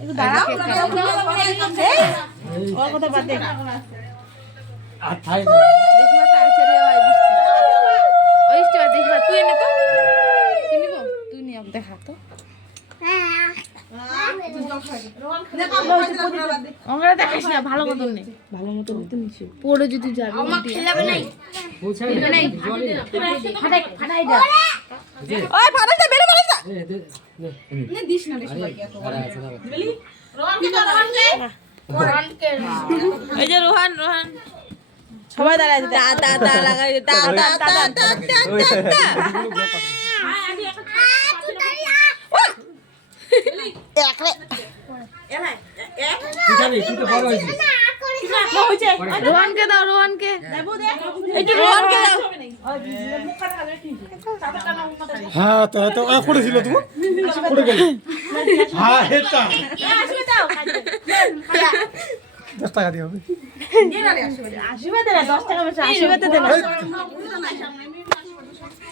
একটু দাঁড়াও ওর কথা বাদ দে দেখিবা তাড়াতাড়ি হয় বৃষ্টি ওই স্টার দেখিবা তুই এনে তো তুই নিব তুই নিয়ে দেখা তো ওরা দেখিস না ভালো মতন নেই ভালো মতন তো নিছো পড়ে যদি যাবে আমার খেলাবে নাই খেলাবে নাই ফাটাই ফাটাই দে ওই ফাটাই দে বেরে বেরে নে দিস না বেশি বাকি এত বলি রোহান কে রোহান কে এই যে রোহান রোহান সবাই দাঁড়ায় তা তা তা লাগাই তা তা তা তা তা একরে রোহানকে দাও রোহানকে একটু রোহানকে দাও হ্যাঁ তো তো করেছিল তুমি করে গেল হ্যাঁ এটা 10 টাকা দিও আশীর্বাদ দে না 10 টাকা বেশি আশীর্বাদ দে না